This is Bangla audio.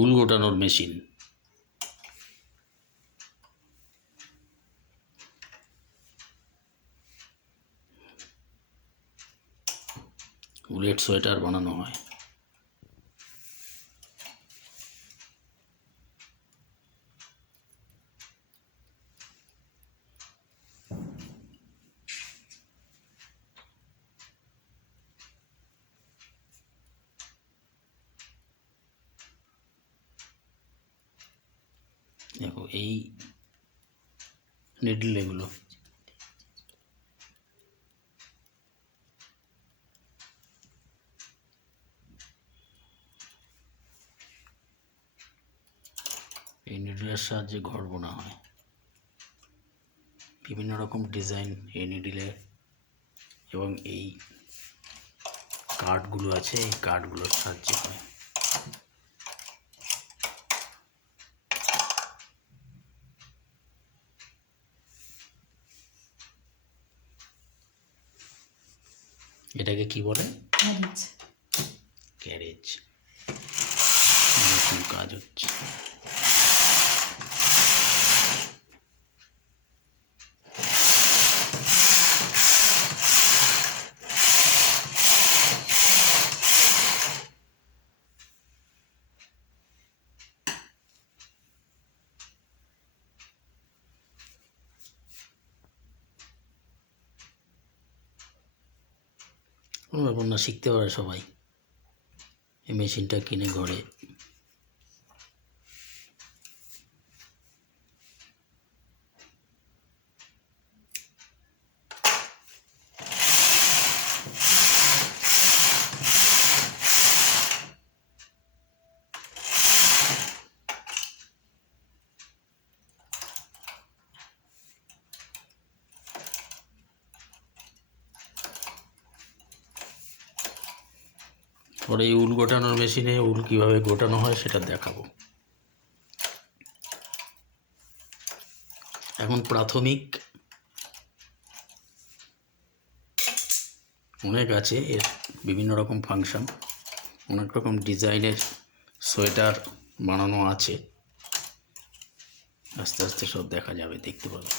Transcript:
উল গোটানোর মেশিন। উলেট সোয়েটার বানানো হয়। দেখো এই নিডল, এগুলো এই নিডলের সাহায্যে ঘর বোনা হয়। বিভিন্ন রকম ডিজাইন এই নিডলে, এবং এই কাঠগুলো আছে, এই কাঠগুলোর সাহায্যে হয়। এটাকে কি বলে? ক্যারেজ। নতুন কাজ হচ্ছে। কোনো ব্যাপার না, শিখতে পারে সবাই। এই মেশিনটা কিনে ঘরে পরে এই উল গোটানোর মেশিনে উল কীভাবে গোটানো হয় সেটা দেখাবো। এখন প্রাথমিক অনেক আছে, এর বিভিন্ন রকম ফাংশন, অনেক রকম ডিজাইনের সোয়েটার বানানো আছে। আস্তে আস্তে সব দেখা যাবে, দেখতে পাবে।